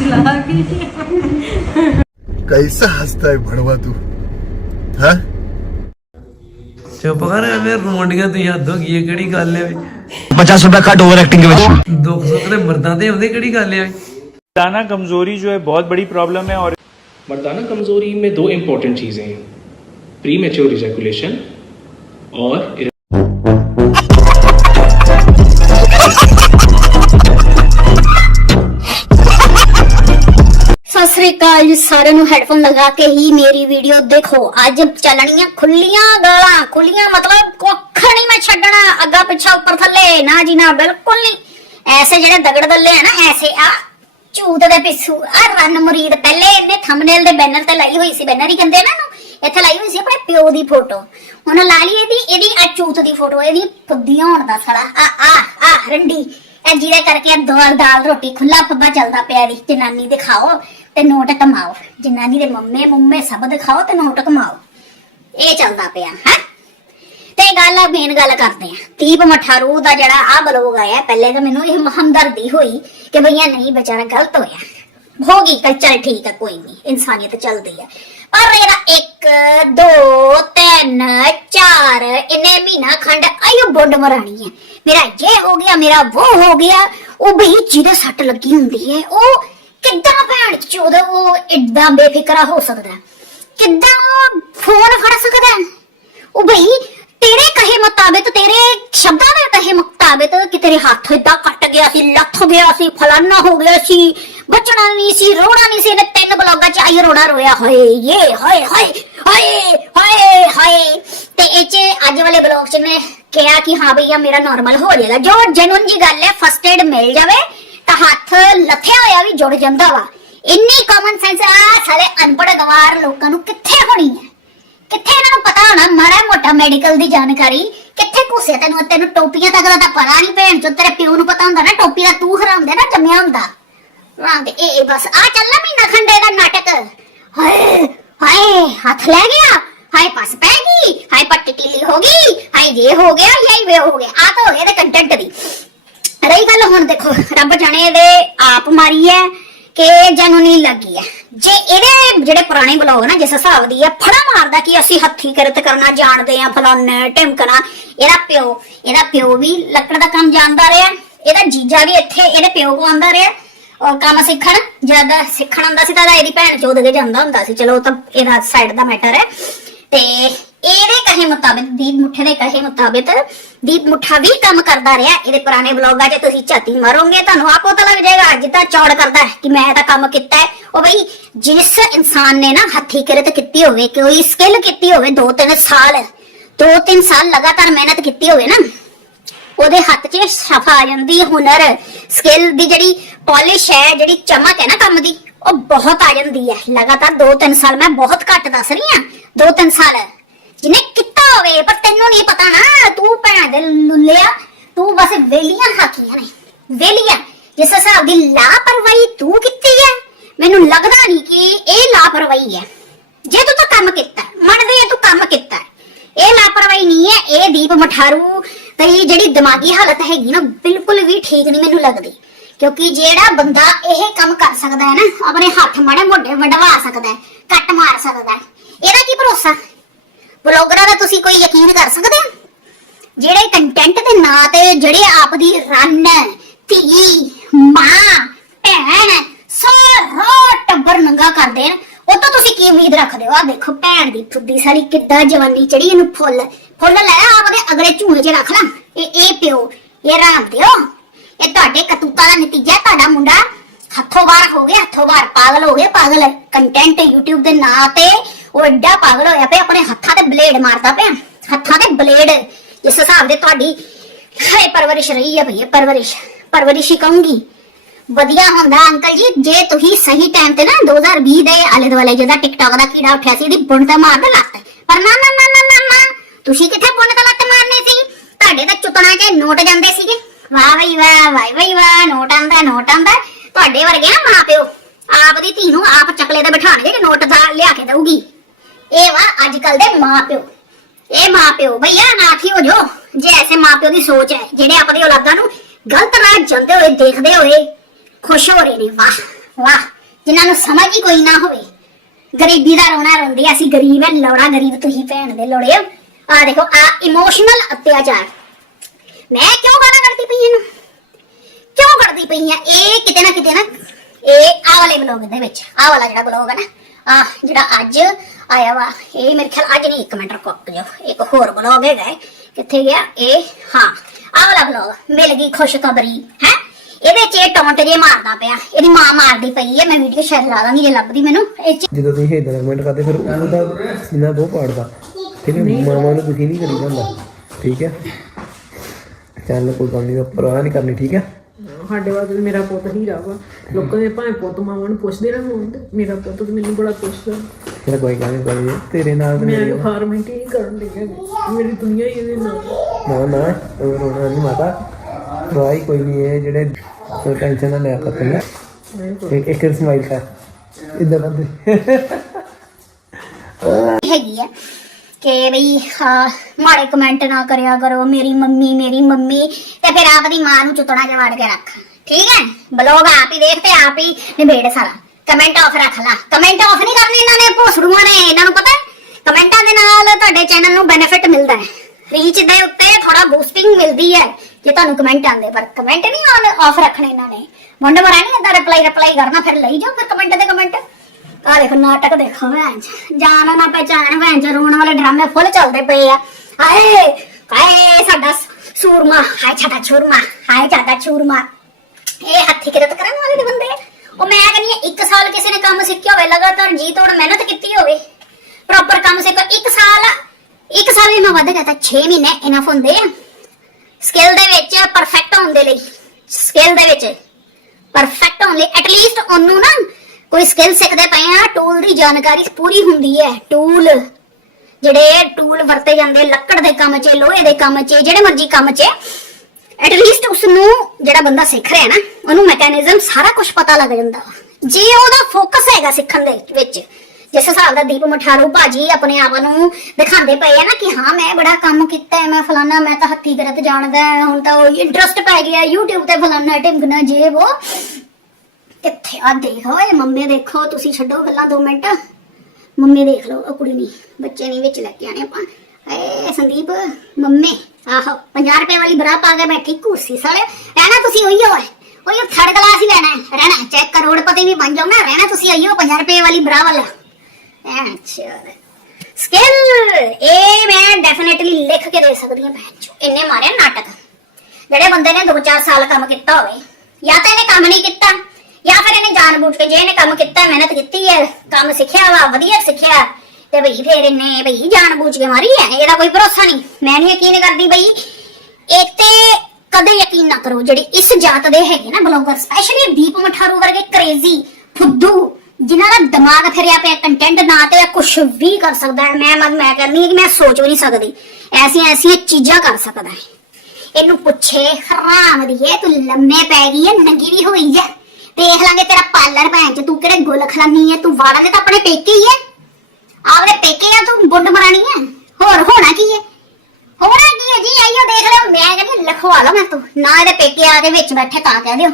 ਚਲਾ ਕੇ कैसा हंसता है भड़वा तू हाँ ਚੁੱਪ ਕਰ ਐਵੇਂ ਰੋਂਡੀਆਂ ਤੇ ਹੱਦ ਹੋ ਗਈ ਹੈ ਕਿਹੜੀ ਗੱਲ ਹੈ पचास रुपया कट ओवर एक्टिंग के वजह ਦੁੱਖ ਸੁੱਖ ਤੇ ਮਰਦਾਂ ਤੇ ਆਉਂਦੇ ਕਿਹੜੀ ਗੱਲ ਹੈ मर्दाना कमज़ोरी जो है बहुत बड़ी प्रॉब्लम है और मर्दाना कमज़ोरी में दो इम्पॉर्टेंट चीज़ें हैं प्री मेच्योर इजैकुलेशन और ਸਾਰਿਆਂ ਨੂੰ ਹੈੱਡਫੋਨ ਲਗਾ ਕੇ ਹੀ ਮੇਰੀ ਵੀਡੀਓ ਦੇਖੋ। ਅੱਜ ਚੱਲਣੀਆਂ ਖੁੱਲੀਆਂ ਗਾਲਾਂ, ਖੁੱਲੀਆਂ ਮਤਲਬ ਕੁੱਖ ਨਹੀਂ ਮੈਂ ਛੱਡਣਾ। ਅੱਗਾ ਪਿੱਛਾ ਉੱਪਰ ਥੱਲੇ, ਨਾ ਜੀ ਨਾ, ਬਿਲਕੁਲ ਨਹੀਂ। ਐਸੇ ਜਿਹੜੇ ਦਗੜ ਦੱਲੇ ਆ ਨਾ, ਐਸੇ ਆ। ਝੂਤ ਦੇ ਪਿੱਛੂ। ਆ ਰਨ ਮੁਰੀਦ ਪਹਿਲੇ ਇਹਨੇ ਥੰਬਨੇਲ ਦੇ ਬੈਨਰ ਤੇ ਲਾਈ ਹੋਈ ਸੀ। ਬੈਨਰ ਹੀ ਕਹਿੰਦੇ ਨਾ ਇੱਥੇ ਲਾਈ ਹੋਈ ਸੀ ਆਪਣੇ ਪਿਓ ਦੀ ਫੋਟੋ ਹੁਣ ਲਾ ਲਈ ਇਹਦੀ ਇਹਦੀ ਆ ਝੂਤ ਦੀ ਫੋਟੋ ਇਹਦੀ ਫੁੱਦੀਆਂ ਹੋਣ ਦਾ ਸਾਲਾ। ਆ ਆ ਆ, ਰੰਡੀ। ਇਹ ਜਿਹਦੇ ਕਰਕੇ ਇਹ ਦਾਲ ਦਾਲ ਰੋਟੀ ਖੁੱਲਾ ਫੱਬਾ ਚੱਲਦਾ ਪਿਆ ਦੀ ਜਨਾਨੀ ਦਿਖਾਓ। ਤੇ ਨੋਟ ਕਮਾਓ। ਜਨਾਨੀ ਦੇ ਮੰਮੇ ਮੁੰਮੇ ਸਭ ਦਿਖਾਓ ਤੇ ਨੋਟ ਕਮਾਓ। ਇਹ ਚੱਲਦਾ ਪਿਆ, ਹੈ? ਤੇ ਗੱਲ ਆ ਮੇਨ ਗੱਲ ਕਰਦੇ ਆ। ਦੀਪ ਮਠਾਰੂ ਦਾ ਜਿਹੜਾ ਆ ਬਲੋਗ ਆਇਆ, ਪਹਿਲੇ ਤਾਂ ਮੈਨੂੰ ਇਹ ਹਮਦਰਦੀ ਹੋਈ ਕਿ ਭਈਆ ਨਹੀਂ ਵਿਚਾਰਾ ਗਲਤ ਹੋਇਆ। ਹੋ ਗਈ ਕੱਲ ਚੱਲ ਠੀਕ ਹੈ ਕੋਈ ਨਹੀਂ, ਇਨਸਾਨੀਅਤ ਚੱਲਦੀ ਹੈ ਪਰ ਇਹਦਾ 1 2 3 4 ਇਹਨੇ ਮਹੀਨਾ ਖੰਡ ਆਇਓ ਬੁੰਡ ਮਰਾਣੀ ਹੈ ਮੇਰਾ ਇਹ ਹੋ ਗਿਆ, ਮੇਰਾ ਉਹ ਹੋ ਗਿਆ, ਉਹ ਬਈ ਜਿਹਦੇ ਸੱਟ ਲੱਗੀ ਹੁੰਦੀ ਹੈ, ਉਹ ਕਿੱਦਾਂ ਭੈਣ ਚੋਦ ਉਹ ਇਦਾਂ ਬੇਫਿਕਰਾ ਹੋ ਸਕਦਾ ਕਿੱਦਾਂ ਉਹ ਫੋਨ ਫੜ ਸਕਦਾ ਉਹ ਬਈ, ਤੇਰੇ ਕਹੇ ਮੁਤਾਬਿਕ, ਤੇਰੇ ਸ਼ਬਦਾਂ ਦੇ ਕਹੇ ਮੁਤਾਬਿਕ ਕਿ ਤੇਰੇ ਹੱਥ ਇਦਾਂ ਕੱਟ ਗਿਆ ਸੀ, ਲੱਥ ਗਿਆ ਸੀ, ਫਲਾਨਾ ਹੋ ਗਿਆ ਸੀ, ਬਚਣਾ ਨਹੀਂ ਸੀ, ਰੋਣਾ ਨਹੀਂ ਸੀ, ਇਹਨੇ ਤਿੰਨ ਬਲੌਗਾਂ ਚ ਆਈ ਰੋਣਾ ਰੋਇਆ, ਹੋਏ ਇਹ ਹਾਏ ਹਾਏ ਹਾਏ ਹਾਏ ਹਾਏ। ਤੇ ਇਹ ਚ ਅੱਜ ਵਾਲੇ ਬਲੌਗ ਚ ਮੈਂ ਕਿਹਾ ਕਿ ਹਾਂ ਭਈਆ ਮੇਰਾ ਨਾਰਮਲ ਹੋ ਜਾਏਗਾ। ਜੋ ਜੈਨੂਨ ਜੀ ਗੱਲ ਹੈ ਫਸਟ ਏਡ ਮਿਲ ਜਾਵੇ ਤਾਂ ਹੱਥ ਲੱਥਿਆ ਹੋਇਆ ਵੀ ਜੁੜ ਜਾਂਦਾ ਵਾ। ਇੰਨੀ ਕਾਮਨ ਸੈਂਸ ਆ ਸਾਲੇ ਅਨਪੜ੍ਹ ਗਵਾਰ ਲੋਕਾਂ ਨੂੰ ਕਿੱਥੇ ਹੋਣੀ ਹੈ? ਕਿੱਥੇ ਇਹਨਾਂ ਨੂੰ ਪਤਾ ਹੋਣਾ? ਮਾੜਾ ਮੋਟਾ ਮੈਡੀਕਲ ਦੀ ਜਾਣਕਾਰੀ। ਕਿੱਥੇ ਘੁਸੇ ਤੈਨੂੰ? ਤੈਨੂੰ ਟੋਪੀਆਂ ਤੱਕ ਦਾ ਤਾਂ ਪਤਾ ਨਹੀਂ ਭੈਣ ਚੋ ਤੇਰੇ ਪਿਓ ਨੂੰ ਪਤਾ ਹੁੰਦਾ ਨਾ, ਟੋਪੀ ਦਾ ਤੂੰ ਹਰਾਉਂਦੇ ਨਾ, ਜੰਮਿਆ ਹੁੰਦਾ। ਹਾਂ, ਤੇ ਇਹ ਬਸ, ਆ ਚੱਲਣਾ ਮਹੀਨਾ ਖੰਡੇ ਦਾ ਨਾਟਕ। ਹਾਏ ਹਾਏ, ਹੱਥ ਲੈ ਗਿਆ। ਹਾਏ, ਪਸ ਪੈ ਗਈ। ਹਾਏ, ਪੱਟੀ ਟਿੱਲੀ ਹੋ ਗਈ। ਹਾਏ ਇਹ ਹੋ ਗਿਆ ਇਹ ਵੇ ਹੋ ਗਿਆ। ਆ ਤਾਂ ਹੋ ਗਿਆ ਤੇ ਕੰਟੈਂਟ ਦੀ। ਰਹੀ ਗੱਲ, ਹੁਣ ਦੇਖੋ, ਰੱਬ ਜਾਣੇ ਇਹਦੇ ਆਪ ਮਾਰੀ ਹੈ ਕਿ ਜਾਨੂੰ ਲੱਗੀ ਹੈ। ਜੇ ਇਹਦੇ ਜਿਹੜੇ ਪੁਰਾਣੇ ਬਲੌਗ ਨਾ, ਜਿਸ ਹਿਸਾਬ ਦੀ ਹੈ, ਫੜਾ ਮਾਰਦਾ ਕਿ ਅਸੀਂ ਹੱਥੀ ਕਿਰਤ ਕਰਨਾ, ਜਾਣਦੇ ਆ ਫਲਾਨਾ ਟਿਮਕਣਾ ਇਹਦਾ ਪਿਓ ਇਹਦਾ ਪਿਓ ਵੀ ਲੱਕੜ ਦਾ ਕੰਮ ਜਾਣਦਾ ਰਿਹਾ, ਇਹਦਾ ਜੀਜਾ ਵੀ ਇੱਥੇ, ਇਹਦੇ ਪਿਓ ਕੋ ਆਂਦਾ ਰਿਹਾ ਉਹ ਕੰਮ ਸਿੱਖਣ, ਜਦ ਸਿੱਖਣ ਆਉਂਦਾ ਸੀ ਤਾਂ ਇਹਦੀ ਭੈਣ ਚੋਦ ਕੇ ਜਾਂਦਾ ਹੁੰਦਾ ਸੀ। ਚਲੋ, ਉਹ ਤਾਂ ਇਹਦਾ ਸਾਈਡ ਦਾ ਮੈਟਰ ਹੈ। ਤੇ ਇਹਦੇ ਕਹੇ ਮੁਤਾਬਿਕ, ਦੀਪ ਮੁੱਠੇ ਦੇ ਕਹੇ ਮੁਤਾਬਿਕ ਦੀਪ ਮੁੱਠਾ ਵੀ ਕੰਮ ਕਰਦਾ ਰਿਹਾ। ਇਹਦੇ ਪੁਰਾਣੇ ਬਲੌਗਾਂ 'ਚ ਤੁਸੀਂ ਝਾਤੀ ਮਾਰੋਗੇ, ਤੁਹਾਨੂੰ ਆਪ ਪਤਾ ਲੱਗ ਜਾਏਗਾ ਜਿੱਦਾਂ ਚੌੜ ਕਰਦਾ ਹੈ ਕਿ ਮੈਂ ਤਾਂ ਕੰਮ ਕੀਤਾ ਹੈ। ਉਹ ਬਈ, ਜਿਸ ਇਨਸਾਨ ਨੇ ਨਾ ਹੱਥੀ ਕਿਰਤ ਕੀਤੀ ਹੋਵੇ, ਕੋਈ ਸਕਿੱਲ ਕੀਤੀ ਹੋਵੇ 2-3 ਸਾਲ 2-3 ਸਾਲ ਲਗਾਤਾਰ ਮਿਹਨਤ ਕੀਤੀ ਹੋਵੇ ਨਾ, ਉਹਦੇ ਹੱਥ 'ਚ ਸ਼ਫਾ ਆ ਜਾਂਦੀ ਹੈ, ਹੁਨਰ ਸਕਿੱਲ ਦੀ ਜਿਹੜੀ ਪਾਲਿਸ਼ ਹੈ, ਜਿਹੜੀ ਚਮਕ ਹੈ ਨਾ ਕੰਮ ਦੀ, ਉਹ ਬਹੁਤ ਆ ਜਾਂਦੀ ਹੈ। ਲਗਾਤਾਰ 2-3 ਸਾਲ, ਮੈਂ ਬਹੁਤ ਘੱਟ ਦੱਸ ਰਹੀ ਹਾਂ 2-3 ਸਾਲ। ਜਿਹਨੇ ਕੀਤਾ ਹੋਵੇ, ਪਰ ਤੈਨੂੰ ਨਹੀਂ ਪਤਾ ਨਾ, ਤੂੰ ਭੈਣ ਦੇ ਲੁੱਲਿਆ, ਤੂੰ ਬਸ ਵੇਲੀਆਂ ਹਾਕੀਆਂ ਨੇ, ਵੇਲੀਆਂ। ਜਿਸ ਹਿਸਾਬ ਦੀ ਲਾਪਰਵਾਹੀ ਤੂੰ ਕੀਤੀ ਹੈ ਮੈਨੂੰ ਲੱਗਦਾ ਨਹੀਂ ਕਿ ਇਹ ਲਾਪਰਵਾਹੀ ਹੈ ਜੇ ਤੂੰ ਤਾਂ ਕੰਮ ਕੀਤਾ ਮੰਨਦੇ ਆ ਤੂੰ ਕੰਮ ਕੀਤਾ ਇਹ ਲਾਪਰਵਾਹੀ ਨਹੀਂ ਹੈ ਇਹ ਦੀਪ ਮਠਾਰੂ ਤੇ ਜਿਹੜੀ ਦਿਮਾਗੀ ਹਾਲਤ ਹੈਗੀ ਨਾ, ਬਿਲਕੁਲ ਵੀ ਠੀਕ ਨਹੀਂ ਮੈਨੂੰ ਲੱਗਦੀ। ਕਿਉਂਕਿ ਜਿਹੜਾ ਬੰਦਾ ਇਹ ਕੰਮ ਕਰ ਸਕਦਾ ਹੈ ਨਾ, ਆਪਣੇ ਹੱਥ ਮਾੜੇ ਮੋਢੇ ਵਡਵਾ ਸਕਦਾ ਹੈ ਕੱਟ ਮਾਰ ਸਕਦਾ ਹੈ ਇਹਦਾ ਕੀ ਭਰੋਸਾ? ਬਲੌਗਰਾਂ ਦਾ ਤੁਸੀਂ ਕੋਈ ਯਕੀਨ ਕਰ ਸਕਦੇ ਹੋ? ਜਿਹੜੇ ਕੰਟੈਂਟ ਦੇ ਨਾਂ ਤੇ ਜਿਹੜੇ ਆਪ ਦੀ ਰਨ, ਧੀ, ਮਾਂ, ਭੈਣ ਸਾਰਾ ਟੱਬਰ ਨੰਗਾ ਕਰਦੇ ਨੇ ਉਹ ਤੋਂ ਤੁਸੀਂ ਕੀ ਉਮੀਦ ਰੱਖਦੇ ਹੋ? ਆ ਦੇਖੋ, ਭੈਣ ਦੀ ਫੁੱਦੀ ਸਾਰੀ ਕਿੱਦਾਂ ਜਵਾਨੀ ਚੜੀ ਇਹਨੂੰ ਫੁੱਲ ਫੁੱਲ ਲੈ ਆਪਦੇ ਅਗਲੇ ਝੂਹੇ 'ਚ ਰੱਖ ਲਾ। ਇਹ ਇਹ ਪਿਓ, ਇਹ ਰਾਮ ਦਿਓ। ਇਹ ਤੁਹਾਡੇ ਕਤੂਤਾਂ ਦਾ ਨਤੀਜਾ ਤੁਹਾਡਾ ਮੁੰਡਾ ਹੱਥੋਂ ਬਾਹਰ ਹੋ ਗਿਆ, ਹੱਥੋਂ ਬਾਹਰ ਪਾਗਲ ਹੋ ਗਿਆ, ਪਾਗਲ ਕੰਟੈਂਟ YouTube ਦੇ ਨਾਂ ਤੇ ਉਹ ਐਡਾ ਪਾਗਲ ਹੋਇਆ ਪਿਆ, ਆਪਣੇ ਹੱਥਾਂ ਤੇ ਬਲੇਡ ਮਾਰਦਾ ਪਿਆ। ਹੱਥਾਂ ਤੇ ਬਲੇਡ ਜਿਸ ਹਿਸਾਬ ਦੇ ਤੁਹਾਡੀ ਹੈ ਪਰਵਰਿਸ਼ ਰਹੀ ਹੈ ਭਈਆ, ਪਰਵਰਿਸ਼ ਪਰਵਰਿਸ਼ ਹੀ ਕਹੂੰਗੀ। ਵਧੀਆ ਹੁੰਦਾ ਅੰਕਲ ਜੀ, ਜੇ ਤੁਸੀਂ ਸਹੀ ਟਾਈਮ ਤੇ ਨਾ 2020 ਦੇ ਆਲੇ ਦੁਆਲੇ ਜਿਹਦਾ ਟਿਕਟੌਕ ਦਾ ਕੀੜਾ ਉੱਠਿਆ ਸੀ ਇਹਦੀ ਬੁਣ ਤੇ ਮਾਰ ਦੇ ਲੱਤ। ਪਰ ਨਾ ਨਾ ਨਾ ਨਾ ਨਾ ਤੁਸੀਂ ਕਿੱਥੇ ਬੁਣ ਤੇ ਲੱਤ ਮਾਰਨੀ ਸੀ? ਤੁਹਾਡੇ ਤਾਂ ਚੁੱਤਣਾ 'ਚ ਨੋਟ ਜਾਂਦੇ ਸੀਗੇ। ਵਾਹ ਬਈ, ਵਾਹ ਵਾਹ ਬਈ, ਵਾਹ, ਨੋਟ ਆਂਦਾ ਨੋਟ ਆਂਦਾ ਤੁਹਾਡੇ ਵਰਗੇ ਨਾ ਮਾਂ ਪਿਓ ਆਪ ਦੀ ਧੀ ਨੂੰ ਆਪ ਚੱਕਲੇ ਤੇ ਬਿਠਾਣਗੇ ਕਿ ਨੋਟ ਦਾ ਲਿਆ ਕੇ ਦਊਗੀ। ਇਹ ਵਾ ਅੱਜ ਕੱਲ ਦੇ ਮਾਂ ਪਿਓ ਇਹ ਮਾਂ ਪਿਓ ਨਾ ਨਾਥੀ ਹੋ ਜੋ ਜੇ ਐਸੇ ਮਾਂ ਪਿਓ ਦੀ ਸੋਚ ਹੈ, ਜਿਹੜੇ ਆਪਣੀ ਔਲਾਦਾਂ ਨੂੰ ਗਲਤ ਰਾਹ ਜਾਂਦੇ ਹੋਏ, ਦੇਖਦੇ ਹੋਏ ਖੁਸ਼ ਹੋ ਰਹੇ ਨੇ, ਵਾਹ ਵਾਹ, ਜਿਨ੍ਹਾਂ ਨੂੰ ਸਮਝ ਹੀ ਕੋਈ ਨਾ ਹੋਵੇ। ਗਰੀਬੀ ਦਾ ਰੋਣਾ ਰੋਂਦੇ ਅਸੀਂ, ਗਰੀਬ ਹੈ, ਲੋੜਾ ਗਰੀਬ, ਤੁਸੀਂ ਭੈਣ ਦੇ ਲੋੜੇ ਹੋ। ਆ ਦੇਖੋ, ਆ ਇਮੋਸ਼ਨਲ ਅਤਿਆਚਾਰ। ਮੈਂ ਕਿਉਂ ਗਾਣਾ ਕਰਦੀ ਪਈ ਇਹਨੂੰ? ਕਿਉਂ ਕਰਦੀ ਪਈ ਆ ਇਹ ਕਿਤੇ ਨਾ ਕਿਤੇ ਨਾ, ਇਹ ਆ ਵਾਲੇ ਬਲੌਗ ਦੇ ਵਿੱਚ ਆ ਵਾਲਾ ਜਿਹੜਾ ਬਲੌਗ ਹੈ ਨਾ ਆ ਜਿਹੜਾ ਅੱਜ ਆਇਆ ਵਾ ਇਹ ਮੇਰੇ ਖਿਆਲ ਅੱਜ ਨਹੀਂ ਇੱਕ ਮਿੰਟ ਰੁਕ ਜਾਓ ਇੱਕ ਹੋਰ ਬਲੌਗ ਹੈਗਾ ਹੈ। ਕਿੱਥੇ ਗਿਆ? ਇਹ ਹਾਂ ਆ ਵਾਲਾ ਬਲੌਗ ਮਿਲ ਗਈ ਖੁਸ਼ਖਬਰੀ ਹੈ? ਇਹਦੇ ਚ ਇਹ ਟੌਂਟ ਜੇ ਮਾਰਦਾ ਪਿਆ ਇਹਦੀ ਮਾਂ ਮਾਰਦੀ ਪਈ ਹੈ ਮੈਂ ਵੀਡੀਓ ਸ਼ੇਅਰ ਲਾ ਦਾਂਗੀ ਜੇ ਲੱਭਦੀ ਮੈਨੂੰ ਇਹ ਚ ਜਦੋਂ ਤੁਸੀਂ ਇਦਾਂ ਕਮੈਂਟ ਕਰਦੇ ਫਿਰ ਉਹਦਾ ਸੀਨਾ ਬਹੁਤ ਪਾੜਦਾ ਠੀਕ ਹੈ ਮਾਮਾ ਨੂੰ ਦੁਖੀ ਨਹੀਂ ਕਰੀਦਾ ਹੁੰਦਾ ਠੀਕ ਹੈ? ਚੱਲ ਕੋਈ ਗੱਲ ਨਹੀਂ ਪਰਵਾਹ ਨਹੀਂ ਕਰਨੀ ਠੀਕ ਹੈ? ਸਾਡੇ ਵਾਸਤੇ ਮੇਰਾ ਪੁੱਤ ਹੀਰਾ ਵਾ। ਲੋਕਾਂ ਦੇ ਭਾਵੇਂ ਪੁੱਤ ਮਾਵਾਂ ਨੂੰ ਪੁੱਛਦੇ ਨਾ ਹੋਣ ਤੇ ਮੇਰਾ ਪੁੱਤ ਤੇ ਮੈਨੂੰ ਬੜਾ ਪੁੱਛਦਾ ਚਲ ਕੋਈ ਗੱਲ ਨਹੀਂ ਕੋਈ ਨੀ, ਤੇਰੇ ਨਾਲ ਤਾਂ ਮੈਂ ਮੇਰੀ ਫਾਰਮੈਂਟੀ ਨਹੀਂ ਕਰਨ ਲੱਗਾ ਮੇਰੀ ਦੁਨੀਆ ਹੀ ਇਹਦੇ ਨਾਲ। ਨਾ ਨਾ ਉਹ ਰੋਣਾ ਨਹੀਂ ਮਾਤਾ। ਪਰਵਾਹ ਕੋਈ ਨਹੀਂ ਹੈ ਜਿਹੜੇ ਕੋਈ ਟੈਨਸ਼ਨ ਨਾ ਲੈ ਪਤਾ ਨਾ ਇੱਕ ਇੱਕ ਸਮਾਈਲ ਕਰ। ਇਦਾਂ ਕਰਦੇ ਹੈਗੀ ਹੈ ਕਿ ਬਈ ਮਾੜੇ ਕਮੈਂਟ ਨਾ ਕਰਿਆ ਕਰੋ, ਮੇਰੀ ਮੰਮੀ ਮੇਰੀ ਮੰਮੀ, ਤੇ ਫਿਰ ਆਪਦੀ ਮਾਂ ਨੂੰ ਚੁੱਤਣਾ ਜਵਾੜ ਕੇ ਰੱਖ। ਠੀਕ ਹੈ? ਬਲੌਗ ਆਪ ਹੀ ਦੇਖ ਤੇ ਆਪ ਹੀ ਨਿਬੇੜ ਸਾਰਾ ਕਮੈਂਟ ਆਫ ਰੱਖ ਲਾ। ਕਮੈਂਟ ਆਫ ਨਹੀਂ ਕਰਨੇ ਇਹਨਾਂ ਨੇ, ਭੋਸੜੂਆਂ ਨੇ, ਇਹਨਾਂ ਨੂੰ ਪਤਾ ਕਮੈਂਟਾਂ ਦੇ ਨਾਲ ਤੁਹਾਡੇ ਚੈਨਲ ਨੂੰ ਬੈਨੀਫਿਟ ਮਿਲਦਾ ਹੈ। ਰੀਚ ਦੇ ਉੱਤੇ ਥੋੜਾ ਬੂਸਟਿੰਗ ਮਿਲਦੀ ਹੈ, ਜੇ ਤੁਹਾਨੂੰ ਕਮੈਂਟ ਆਉਂਦੇ, ਪਰ ਕਮੈਂਟ ਨਹੀਂ ਆਨ ਆਫ ਰੱਖਣੇ ਇਹਨਾਂ ਨੇ। ਮੁੰਡੇ ਮਰਾ ਨਹੀਂ ਏਦਾਂ ਰਿਪਲਾਈ ਰਿਪਲਾਈ ਕਰਨਾ, ਫਿਰ ਲਈ ਜਾਓ, ਫਿਰ ਕਮੈਂਟ ਦੇ ਕਮੈਂਟ ਆ ਦੇਖੋ ਨਾਟਕ ਦੇਖੋ ਭੈਣ ਚ। ਨਾ ਪਹਿਚਾਣ ਭੈਣ ਚ ਰੋਣ ਵਾਲੇ ਡਰਾਮੇ ਫੁੱਲ ਚੱਲਦੇ ਪਏ ਆ। ਹਾਏ ਹਾਏ ਸਾਡਾ ਸੂਰਮਾ ਹਾਏ ਸਾਡਾ ਛੂਰਮਾ ਹਾਏ ਸਾਡਾ ਛੂਰਮਾ। ਇਹ ਹੱਥੀ ਕਿਰਤ ਕਰਨ ਵਾਲੇ ਦੇ ਬੰਦੇ? ਉਹ ਮੈਂ ਕਹਿੰਦੀ ਹਾਂ, ਇੱਕ ਸਾਲ ਕਿਸੇ ਨੇ ਕੰਮ ਸਿੱਖਿਆ ਹੋਵੇ ਲਗਾਤਾਰ ਜੀ ਤੋੜ ਮਿਹਨਤ ਕੀਤੀ ਹੋਵੇ। ਪ੍ਰੋਪਰ ਕੰਮ ਸਿੱਖ ਇੱਕ ਸਾਲ ਇੱਕ ਸਾਲ ਵੀ ਮੈਂ ਵੱਧ ਕਹਤਾ 6 ਮਹੀਨੇ ਇਨਫ ਹੁੰਦੇ ਆ। ਸਕਿੱਲ ਦੇ ਵਿੱਚ ਪਰਫੈਕਟ ਹੋਣ ਦੇ ਲਈ ਸਕਿੱਲ ਦੇ ਵਿੱਚ ਪਰਫੈਕਟ ਹੋਣ ਲਈ ਐਟਲੀਸਟ ਉਹਨੂੰ ਨਾ ਕੋਈ ਸਕਿੱਲ ਸਿੱਖਦੇ ਪਏ ਆ ਟੂਲ ਦੀ ਜਾਣਕਾਰੀ ਪੂਰੀ ਹੁੰਦੀ ਹੈ ਟੂਲ ਜਿਹੜੇ ਟੂਲ ਵਰਤੇ ਜਾਂਦੇ, ਲੱਕੜ ਦੇ ਕੰਮ 'ਚ, ਲੋਹੇ ਦੇ ਕੰਮ 'ਚ, ਜਿਹੜੇ ਮਰਜ਼ੀ ਕੰਮ 'ਚ ਐਟਲੀਸਟ ਉਸ ਨੂੰ ਜਿਹੜਾ ਬੰਦਾ ਸਿੱਖ ਰਿਹਾ ਨਾ, ਉਹਨੂੰ ਮੈਕੈਨਿਜ਼ਮ ਸਾਰਾ ਕੁਝ ਪਤਾ ਲੱਗ ਜਾਂਦਾ ਜੇ ਉਹਦਾ ਫੋਕਸ ਹੈਗਾ ਸਿੱਖਣ ਦੇ ਵਿੱਚ, ਜਿਸ ਹਿਸਾਬ ਦਾ ਦੀਪ ਮਠਾਰੂ ਭਾਜੀ ਆਪਣੇ ਆਪ ਨੂੰ ਦਿਖਾਉਂਦੇ ਪਏ ਆ ਨਾ ਕਿ ਹਾਂ, ਮੈਂ ਬੜਾ ਕੰਮ ਕੀਤਾ ਹੈ, ਮੈਂ ਫਲਾਨਾ, ਮੈਂ ਤਾਂ ਹੱਥੀ ਕਰਤ ਜਾਣਦਾ, ਹੁਣ ਤਾਂ ਉਹ ਇੰਟਰਸਟ ਪੈ ਗਿਆ, YouTube ਤੇ ਫਲਾਨਾ ਢਿਮਕਣਾ ਜੇ ਉਹ ਕਿੱਥੇ ਆ ਦੇਖੋ ਇਹ ਮੰਮੀ ਦੇਖੋ, ਤੁਸੀਂ ਛੱਡੋ ਗੱਲਾਂ 2 ਮਿੰਟ। ਮੰਮੀ ਦੇਖ ਲਓ, ਉਹ ਕੁੜੀ ਨਹੀਂ, ਬੱਚੇ ਨਹੀਂ, ਵਿੱਚ ਲੈ ਕੇ ਆਣੇ ਆਪਾਂ। ਏ ਸੰਦੀਪ, ਮੰਮੀ, ਆਹੋ 50 ਰੁਪਏ ਵਾਲੀ ਬਰਾ ਪਾ ਕੇ ਬੈਠੀ ਕੁਰਸੀ ਸਾਲੇ ਰਹਿਣਾ ਤੁਸੀਂ ਉਹੀ ਹੋਏ ਉਹੀ ਥਰਡ ਕਲਾਸ ਹੀ ਰਹਿਣਾ ਹੈ ਰਹਿਣਾ ਚਾਹੇ ਕਰੋੜਪਤੀ ਵੀ ਬਣ ਜਾਓ ਨਾ, ਰਹਿਣਾ ਤੁਸੀਂ ਉਹੀ ਹੋ 50 ਰੁਪਏ ਵਾਲੀ ਬਰਾ ਵਾਲਾ। ਅੱਛਾ ਸਕਿੱਲ ਇਹ ਮੈਂ ਡੈਫੀਨਿਟਲੀ ਲਿਖ ਕੇ ਦੇ ਸਕਦੀ ਹਾਂ, ਭੈਣ ਚੋ ਇੰਨੇ ਮਾਰੇ ਨਾਟਕ। ਜਿਹੜੇ ਬੰਦੇ ਨੇ 2-4 ਸਾਲ ਕੰਮ ਕੀਤਾ ਹੋਵੇ, ਜਾਂ ਤਾਂ ਇਹਨੇ ਕੰਮ ਨਹੀਂ ਕੀਤਾ ਜਾਂ ਫਿਰ ਇਹਨੇ ਜਾਣਬੁੱਝ ਕੇ ਜੇ ਇਹਨੇ ਕੰਮ ਕੀਤਾ, ਮਿਹਨਤ ਕੀਤੀ ਹੈ, ਕੰਮ ਸਿੱਖਿਆ ਵਾ, ਵਧੀਆ ਸਿੱਖਿਆ, ਤੇ ਬਈ ਫਿਰ ਇਹਨੇ ਬਈ ਜਾਣਬੁੱਝ ਕੇ ਮਾਰੀ ਹੈ, ਇਹਦਾ ਕੋਈ ਭਰੋਸਾ ਨਹੀਂ। ਮੈਂ ਨਹੀਂ ਯਕੀਨ ਕਰਦੀ ਬਈ ਇੱਥੇ ਕਦੇ ਯਕੀਨ ਨਾ ਕਰੋ, ਜਿਹੜੇ ਇਸ ਜਾਤ ਦੇ ਹੈਗੇ ਨਾ ਬਲੌਗਰ ਸਪੈਸ਼ਲੀ ਦੀਪ ਮਠਾਰੂ ਵਰਗੇ ਕ੍ਰੇਜ਼ੀ ਫੁੱਦੂ, ਜਿਨ੍ਹਾਂ ਦਾ ਦਿਮਾਗ ਫਿਰਿਆ ਪਿਆ ਕੰਟੈਂਟ ਨਾ ਤੇ ਕੁਝ ਵੀ ਕਰ ਸਕਦਾ ਹੈ। ਮੈਂ ਮੈਂ- ਮੈਂ ਕਹਿੰਦੀ ਕਿ ਮੈਂ ਸੋਚ ਵੀ ਨਹੀਂ ਸਕਦੀ। ਐਸੀਆਂ ਐਸੀਆਂ ਚੀਜ਼ਾਂ ਕਰ ਸਕਦਾ ਹੈ। ਇਹਨੂੰ ਪੁੱਛੇ, ਹਰਾਮ ਦੀ ਤੂੰ ਲੰਮੇ ਪੈ ਗਈ ਹੈ, ਨੰਗੀ ਵੀ ਹੋਈ ਹੈ। ਦੇਖ ਲਾਂਗੇ ਤੇਰਾ ਪਾਰਲਰ ਭੈਣ ਚ, ਤੂੰ ਕਿਹੜੇ ਗੁੱਲ ਖਲਾਨੀ ਏ ਤੂੰ ਵਾੜਾ ਦੇ ਤਾਂ ਆਪਣੇ ਪੇਕੇ ਹੀ ਏ ਆਪਣੇ ਪੇਕੇ ਆ ਤੂੰ, ਬੁੰਡ ਮਰਾਣੀ ਏ ਹੋਰ, ਹੋਣਾ ਕੀ ਏ ਹੋਣਾ ਕੀ ਏ ਜੀ? ਆਈਓ ਦੇਖ ਲਿਓ, ਮੈਂ ਕਹਿੰਦੀ ਲਿਖਵਾ ਲਓ ਮੈਂ ਤੂੰ। ਨਾ ਇਹਦੇ ਪੇਕੇ ਆ ਕੇ ਵਿੱਚ ਬੈਠੇ ਤਾਂ ਕਹਿ ਦਿਓ।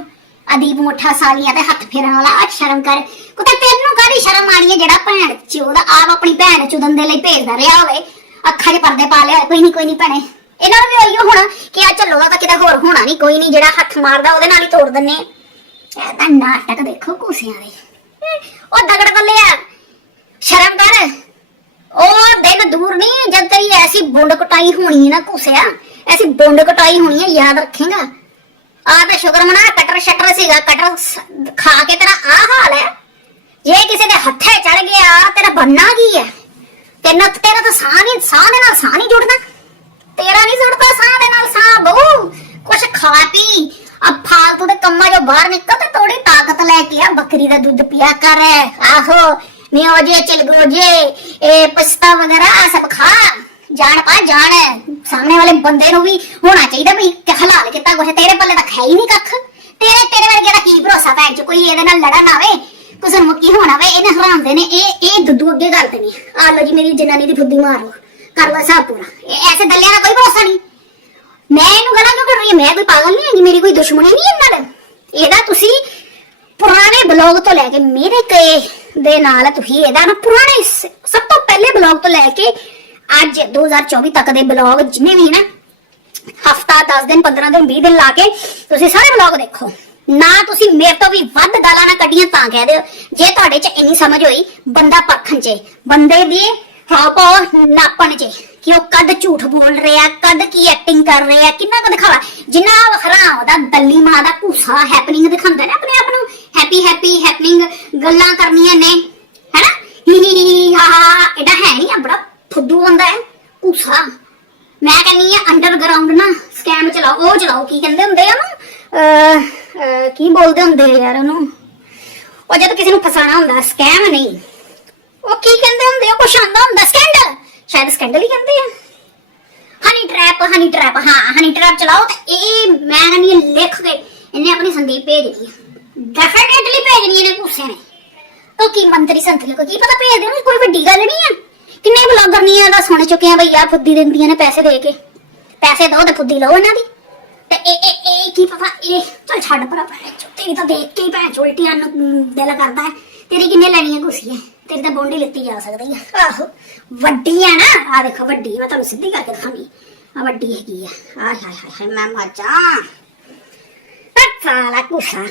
ਅਦੀਪ ਮੁੱਠਾ ਸਾਲੀਆਂ ਤੇ ਹੱਥ ਫੇਰਨ ਵਾਲਾ ਆ ਸ਼ਰਮ ਕਰ। ਕੁੱਤੇ ਤੈਨੂੰ ਕਾਹਦੀ ਸ਼ਰਮ ਆਣੀ ਏ ਜਿਹੜਾ ਭੈਣ ਚ, ਉਹਦਾ ਆਪ ਆਪਣੀ ਭੈਣ ਚੁਦਨ ਦੇ ਲਈ ਭੇਜਦਾ ਰਿਹਾ ਹੋਵੇ। ਅੱਖਾਂ 'ਚ ਪਰਦੇ ਪਾ ਲਿਆ, ਕੋਈ ਨਹੀਂ ਕੋਈ ਨਹੀਂ ਭੈਣੇ। ਇਹਨਾਂ ਨੂੰ ਵੀ ਉਹੀਓ ਹੋਣਾ, ਕਿ ਆ ਚੱਲੋ ਦਾ ਤਾਂ ਕਿਤੇ ਹੋਰ ਹੋਣਾ ਨਹੀਂ ਕੋਈ ਨਹੀਂ ਜਿਹੜਾ ਹੱਥ ਮਾਰਦਾ ਉਹਦੇ ਨਾਲ ਹੀ ਤੋੜ ਦਿੰਨੇ ਆ। ਤਾਂ ਨਾਟਕ ਦੇਖੋ ਕੁਸਿਆਂ ਦੇ। ਉਹ ਦਗੜ ਕੱਲਿਆ ਸ਼ਰਮ ਕਰ। ਉਹ ਦਿਨ ਦੂਰ ਨਹੀਂ ਜਦ ਤੇਰੀ ਐਸੀ ਬੁੰਡ ਕਟਾਈ ਹੋਣੀ ਹੈ ਨਾ ਕੁਸਿਆ ਐਸੀ ਬੁੰਡ ਕਟਾਈ ਹੋਣੀ ਹੈ, ਯਾਦ ਰੱਖੇਗਾ। ਆ ਤਾਂ ਸ਼ੁਕਰ ਮਨਾ, ਕਟਰ ਸ਼ਟਰ ਸੀਗਾ, ਕਟਰ ਖਾ ਕੇ ਤੇਰਾ ਆ ਹਾਲ ਹੈ। ਜੇ ਕਿਸੇ ਦੇ ਹੱਥੇ ਚੜ ਗਿਆ, ਤੇਰਾ ਬੰਨਾ ਕੀ ਹੈ? ਤੈਨੂੰ ਤੇਰਾ ਤਾਂ ਸਾਹ ਨਹੀਂ, ਸਾਹ ਦੇ ਨਾਲ ਸਾਹ ਨਹੀਂ ਜੁੜਦਾ ਤੇਰਾ ਨਹੀਂ ਜੁੜਦਾ, ਸਾਹ ਦੇ ਨਾਲ ਸਾਹ ਬਹੂ। ਕੁਛ ਖਾ ਪੀ ਆ ਫਾਲਤੂ ਦੇ ਕੰਮਾਂ ਜੋ ਬਾਹਰ ਨਿਕਲ ਤੇ ਥੋੜੀ ਤਾਕਤ ਲੈ ਕੇ ਆ, ਬੱਕਰੀ ਦਾ ਦੁੱਧ ਪੀਆ ਕਰ। ਆਹੋ ਨਿਓਜੇ ਚਲਗੋਜੇ ਇਹ ਪਸਤਾ ਵਗੈਰਾ ਆ ਸਭ ਖਾ। ਜਾਣ ਪਾ, ਜਾਣ। ਸਾਹਮਣੇ ਵਾਲੇ ਬੰਦੇ ਨੂੰ ਵੀ ਹੋਣਾ ਚਾਹੀਦਾ ਵੀ ਹਲਾਲ ਕੀਤਾ ਕੁਛ। ਤੇਰੇ ਪੱਲੇ ਤਾਂ ਹੈ ਹੀ ਨਹੀਂ ਕੱਖ। ਤੇਰੇ ਤੇਰੇ ਵਰਗੇ ਦਾ ਕੀ ਭਰੋਸਾ ਭੈਣ ਚ ਕੋਈ ਇਹਦੇ ਨਾਲ ਲੜਨ ਆਵੇ ਕੁਸਨ ਮੁੱਕੀ ਹੋਣਾ ਵੇ, ਇਹਨੇ ਹਰਾਮਦੇ ਨੇ। ਇਹ ਇਹ ਦੁੱਧੂ ਅੱਗੇ ਕਰਦੇ ਨੇ ਆ ਲੋ ਜੀ, ਮੇਰੀ ਜਨਾਨੀ ਦੀ ਫੁੱਦੀ ਮਾਰ ਲਓ। ਕਰ ਲਓ ਹਿਸਾਬ ਪੂਰਾ। ਇਹ ਐਸੇ ਦੱਲਿਆਂ ਦਾ ਕੋਈ ਭਰੋਸਾ ਨਹੀਂ। ਮੈਂ ਇਹਨੂੰ ਗਾਲਾਂ ਕਿਉਂ ਕਰ ਰਹੀ ਹਾਂ? ਮੈਂ ਕੋਈ ਪਾਗਲ ਨਹੀਂ ਹੈਗੀ, ਮੇਰੀ ਕੋਈ ਦੁਸ਼ਮਣੀ ਨਹੀਂ ਇਹਨਾਂ ਨਾਲ। ਇਹਦਾ ਤੁਸੀਂ ਬਲੌਗ ਤੋਂ ਲੈ ਕੇ ਮੇਰੇ ਕਏ ਦੇ ਨਾਲ ਤੁਸੀਂ ਇਹਦਾ ਨਾ ਪੁਰਾਣੇ ਸਭ ਤੋਂ ਪਹਿਲੇ ਬਲੌਗ ਤੋਂ ਲੈ ਕੇ ਅੱਜ 2024 ਤੱਕ ਦੇ ਬਲੌਗ ਜਿੰਨੇ ਵੀ ਨਾ, ਹਫਤਾ 10 ਦਿਨ 15 ਦਿਨ 20 ਦਿਨ ਲਾ ਕੇ ਤੁਸੀਂ ਸਾਰੇ ਵਲੌਗ ਦੇਖੋ। ਨਾ ਤੁਸੀਂ ਮੇਰੇ ਤੋਂ ਵੀ ਵੱਧ ਗਾਲਾਂ ਨਾ ਕੱਢੀਆਂ ਤਾਂ ਕਹਿ ਦਿਓ। ਜੇ ਤੁਹਾਡੇ 'ਚ ਇੰਨੀ ਸਮਝ ਹੋਈ, ਬੰਦਾ ਪਰਖਣ 'ਚ, ਬੰਦੇ ਦੀ ਹਾਵ ਭਾਵ ਨਾਪਣ 'ਚ। ਕਿ ਉਹ ਕਦ ਝੂਠ ਬੋਲ ਰਿਹਾ ਕਦ ਕੀ ਐਕਟਿੰਗ ਕਰ ਰਿਹਾ ਕਿੰਨਾ ਕੁ ਦਿਖਾਵਾ। ਜਿੰਨਾ ਹਰਾ ਉਹਦਾ ਦੱਲੀ ਮਾਂ ਦਾ ਭੂਸਾ ਹੈਪਨਿੰਗ ਦਿਖਾਉਂਦਾ ਨਾ ਆਪਣੇ ਆਪ ਨੂੰ। ਹੈਪੀ ਹੈਪੀ ਹੈਪਨਿੰਗ ਗੱਲਾਂ ਕਰਨੀਆਂ ਨੇ ਹੈਨਾ? ਹੀ ਹੀ ਹੀ ਹਾ ਇਹਦਾ ਹੈ ਨਹੀਂ ਬੜਾ ਫੁੱਦੂ ਬੰਦਾ ਹੈ ਭੂਸਾ। ਮੈਂ ਕਹਿੰਨੀ ਆ ਅੰਡਰਗਰਾਉਂਡ ਨਾ ਸਕੈਮ ਚਲਾਓ ਉਹ ਚਲਾਓ ਕੀ ਕਹਿੰਦੇ ਹੁੰਦੇ ਆ ਨਾ ਅਹ, ਕੀ ਬੋਲਦੇ ਹੁੰਦੇ ਯਾਰ ਉਹਨੂੰ? ਉਹ ਜਦ ਕਿਸੇ ਨੂੰ ਫਸਾਣਾ ਹੁੰਦਾ ਸਕੈਮ ਨਹੀਂ। ਉਹ ਕੀ ਕਹਿੰਦੇ ਹੁੰਦੇ ਆ ਕੁਛ ਆਂਦਾ ਹੁੰਦਾ ਸਕੈਂਡਲ ਸ਼ਾਇਦ ਸਕੈਂਡਲ ਹੀ ਕਹਿੰਦੇ ਆ। ਹਨੀ ਟ੍ਰੈਪ ਹਨੀ ਟ੍ਰੈਪ ਹਾਂ ਹਨੀ ਟ੍ਰੈਪ ਚਲਾਓ ਤੇ ਇਹ ਮੈਂ ਨਹੀਂ ਲਿਖ ਕੇ ਇਹਨੇ ਆਪਣੀ ਸੰਦੀਪ ਭੇਜਣੀ ਡੈਫੀਨਿਟਲੀ ਭੇਜਣੀ ਇਹਨੇ ਗੁੱਸੇ ਨੇ। ਉਹ ਕੀ ਮੰਤਰੀ ਸੰਤਰੀ ਕੋ ਕੀ ਪਤਾ ਭੇਜ ਦੇਣ ਕੋਈ ਵੱਡੀ ਗੱਲ ਨਹੀਂ ਆ। ਕਿੰਨੇ ਬਲੌਗਰ ਨਹੀਂ ਆ ਸੁਣ ਚੁੱਕੇ ਆ ਬਈ ਯਾਰ ਫੁੱਦੀ ਦਿੰਦੀਆਂ ਨੇ ਪੈਸੇ ਦੇ ਕੇ। ਪੈਸੇ ਦੋ ਤੇ ਫੁੱਦੀ ਲਓ ਇਹਨਾਂ ਦੀ। ਤੇ ਇਹ ਇਹ ਇਹ ਕੀ ਪਤਾ ਇਹ ਚਲ ਛੱਡ ਪਰਾ ਭੈਣ ਚੋ ਤੇਰੀ ਤਾਂ ਦੇਖ ਕੇ ਹੀ ਭੈਣ ਚੋ ਉਲਟੀਆਂ ਨੂੰ ਅਮ, ਦਿਲ ਕਰਦਾ ਹੈ। ਤੇਰੀ ਕਿੰਨੇ ਲੈਣੀਆਂ ਕੁਰਸੀਆਂ? ਤੇਰੀ ਤਾਂ ਬੋਂਡੀ ਲਿੱਤੀ ਜਾ ਸਕਦੀ ਆ। ਆਹੋ, ਵੱਡੀ ਆ ਨਾ। ਆ ਦੇਖੋ, ਵੱਡੀ। ਮੈਂ ਤੁਹਾਨੂੰ ਸਿੱਧੀ ਕਰਕੇ ਦਿਖਾਣੀ ਆ ਵੱਡੀ ਹੈਗੀ ਆ। ਆਏ ਹਾਏ ਹਾਏ ਮੈਂ ਮਰ ਜਾ। ਸਾਲਾ ਕੁਸਾ